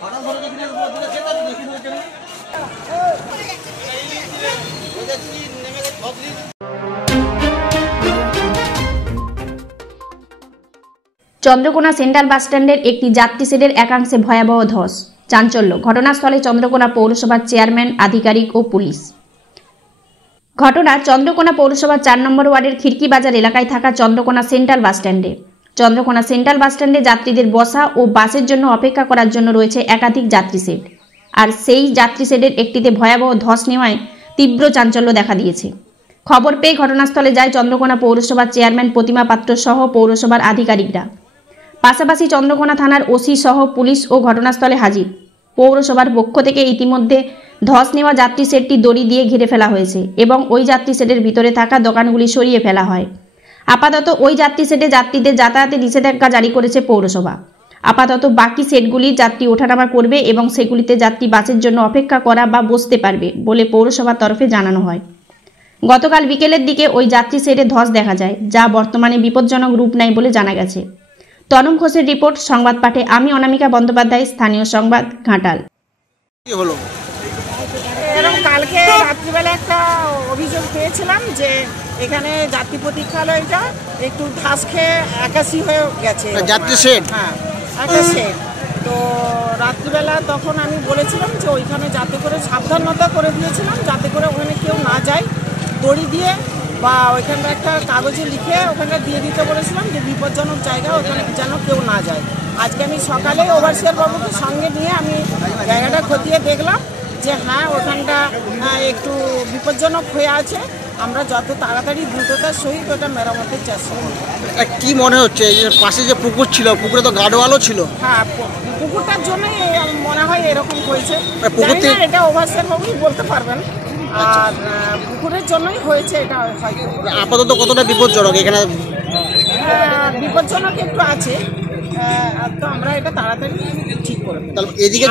Chandrakona central বাসস্ট্যান্ডের একটি যাত্রী শেডের একাংশে ভয়াবহ ধস, চাঞ্চল্য। ঘটনাস্থলে চন্দ্রকোনা পৌরসভার চেয়ারম্যান, আধিকারিক ও পুলিশ। ঘটনা চন্দ্রকোনা পৌরসভার 4 নম্বর ওয়ার্ডের খিড়কি বাজার এলাকায় থাকা চন্দ্রকোনা সেন্ট্রাল বাসস্ট্যান্ডে। চন্দ্রকোনা সেন্ট্রাল বাসস্ট্যান্ডে যাত্রীদের বসা ও বাসের জন্য অপেক্ষা করার জন্য রয়েছে একাধিক যাত্রী শেড। আর সেই যাত্রী শেডের একটিতে ভয়াবহ ধস নেওয়ায় তীব্র চাঞ্চল্য দেখা দিয়েছে। খবর পেয়ে ঘটনাস্থলে যায় চন্দ্রকোনা পৌরসভার চেয়ারম্যান প্রতিমা পাত্র সহ পৌরসভার আধিকারিকরা। পাশাপাশি চন্দ্রকোনা থানার ওসি সহ পুলিশ ও ঘটনাস্থলে হাজির। পৌরসভার পক্ষ থেকে ইতিমধ্যে ধস নেওয়া যাত্রী শেডটি দড়ি দিয়ে ঘিরে ফেলা হয়েছে এবং ওই যাত্রী শেডের ভিতরে থাকা দোকানগুলি সরিয়ে ফেলা হয়। আপাতত ওই যাত্রী শেডে যাত্রীদের যাতায়াতে নিষেধাজ্ঞা জারি করেছে পৌরসভা। আপাতত বাকি শেডগুলি যাত্রী ওঠানামা করবে এবং সেগুলিতে যাত্রী বাসের জন্য অপেক্ষা করা বা বসতে পারবে বলে পৌরসভার তরফে জানানো হয়। গতকাল বিকেলের দিকে ওই যাত্রী শেডে ধস দেখা যায়, যা বর্তমানে বিপজ্জনক রূপ নেয় বলে জানা গেছে। তনুম ঘোষের রিপোর্ট, সংবাদ পাঠে আমি অনামিকা বন্দ্যোপাধ্যায়, স্থানীয় সংবাদ, ঘাটাল। কি হলো? এরকম কালকে রাত্রিবেলা একটা অভিযোগ পেয়েছিলাম যে এখানে যাত্রী প্রতীক্ষালয়টা একটু ঘাস খেয়ে একাশি হয়ে গেছে, যাত্রী শেড। হ্যাঁ, একটা শেড। তো রাত্রিবেলা তখন আমি বলেছিলাম যে ওইখানে যাতে করে সাবধানতা করে দিয়েছিলাম, যাতে করে ওখানে কেউ না যায়, দড়ি দিয়ে বা ওইখানটা একটা কাগজে লিখে ওখানটা দিয়ে দিতে বলেছিলাম যে বিপজ্জনক জায়গা, ওখানে যেন কেউ না যায়। আজকে আমি সকালে ওভারসিয়ার বাবুকে সঙ্গে নিয়ে আমি জায়গাটা খতিয়ে দেখলাম যে হ্যাঁ, ওখানটা একটু বিপজ্জনক হয়ে আছে। আমরা যত তাড়াতাড়ি দ্রুততার সহিত ওটা মেরামতের চেষ্টা করি। কি মনে হচ্ছে যে পাশে যে পুকুর ছিল, পুকুরে তো গার্ডওয়ালও ছিল? হ্যাঁ, পুকুরটার জন্যই মনে হয় এরকম হয়েছে। এটা ওভারসিয়ার বাবুই বলতে পারবেন। আর পুকুরের জন্যই হয়েছে এটা হয়তো। আপাতত কতটা বিপজ্জনক এখানে? বিপজ্জনক একটু আছে, তো আমরা এটা তাড়াতাড়ি ঠিক করে দেব। এদিকে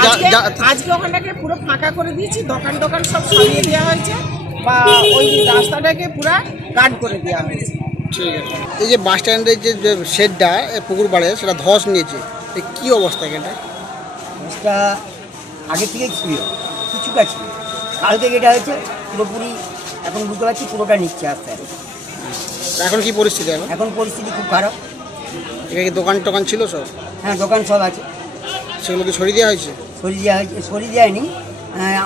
আজকে ওখানটাকে পুরো ফাঁকা করে দিয়েছি, দোকান সব সরিয়ে দেওয়া হয়েছে বা ওই রাস্তাটাকে পুরো গার্ড করে দেওয়া হয়েছে। ঠিক আছে। এই যে বাস স্ট্যান্ডের যে শেডটা পুকুর পাড়ে, সেটা ধস নিয়েছে, কি অবস্থা এখানটা? ধসটা আগে থেকেই ছিল, কিছুটা ছিল, কালকে যেটা হয়েছে পুরোপুরি এখন বুঝতে পারছি পুরোটা নিচ্ছে আস্তে আস্তে। এখন কি পরিস্থিতি? এখন পরিস্থিতি খুব খারাপ। এখানে কি দোকান টোকান ছিল সব? হ্যাঁ, দোকান সব আছে। সেগুলো কি সরিয়ে দেওয়া হয়েছে? সরিয়ে দেয়নি,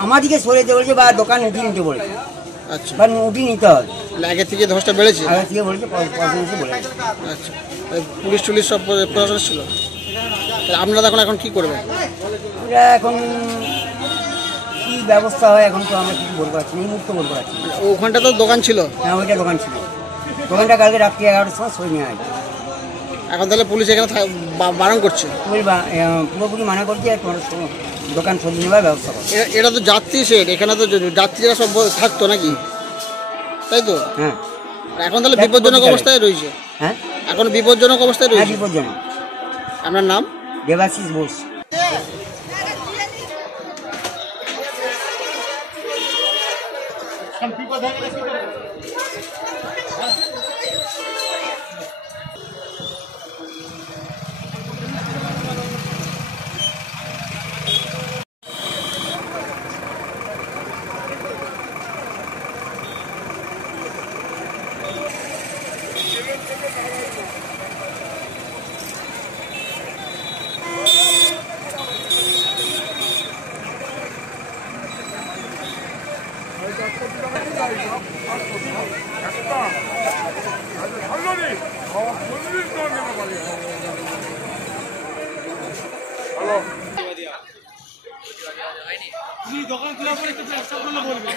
আমাদেরকে সরিয়ে দেওয়া বলেছে বা দোকান উঠিয়ে নিতে বলেছে। আচ্ছা, বা উঠিয়ে নিতে হবে। আগে থেকে ধসটা বেড়েছে? আগে থেকে বলেছে, বলেছে। আচ্ছা, পুলিশ টুলিশ সব প্রশাসন ছিল? আপনারা এখন কি করবেন? আমরা এখন কি ব্যবস্থা হয় এখন তো আমরা কিছু বলতে পারছি না, এই মুহূর্তে বলতে পারছি না। ওখানটা তো দোকান ছিল? হ্যাঁ, ওইটা দোকান ছিল। দোকানটা কালকে রাত্রি 11টার সময় সরিয়ে নেওয়া হয়েছে। এখন তাহলে পুলিশ এখানে বারণ করছে? পুরোপুরি মানা করছে তোমার দোকান সরিয়ে নেওয়ার ব্যবস্থা করছে। এটা তো যাত্রী শেড, এখানে তো যাত্রীরা সব থাকতো নাকি, তাই তো? হ্যাঁ। এখন তাহলে বিপজ্জনক অবস্থায় রয়েছে? হ্যাঁ, এখন বিপজ্জনক অবস্থায় রয়েছে। বিপজ্জনক। আপনার নাম? দেবাশিস বোস। দোকান খোলা করে চেষ্টা করলে বলবে।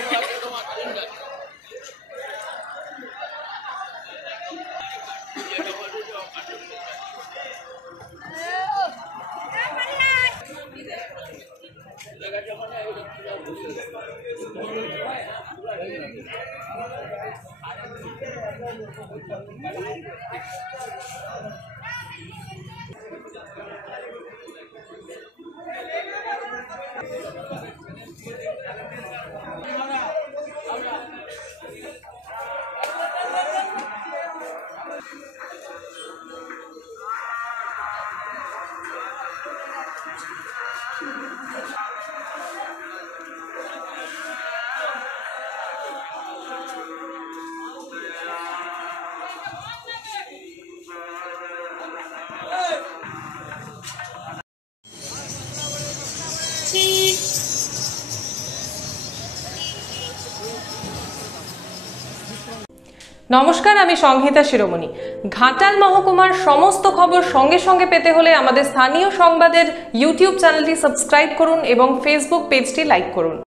নমস্কার, আমি সংহিতা শিরোমণি। ঘাটাল মহকুমার সমস্ত খবর সঙ্গে সঙ্গে পেতে হলে আমাদের স্থানীয় সংবাদের ইউটিউব চ্যানেলটি সাবস্ক্রাইব করুন এবং ফেসবুক পেজটি লাইক করুন।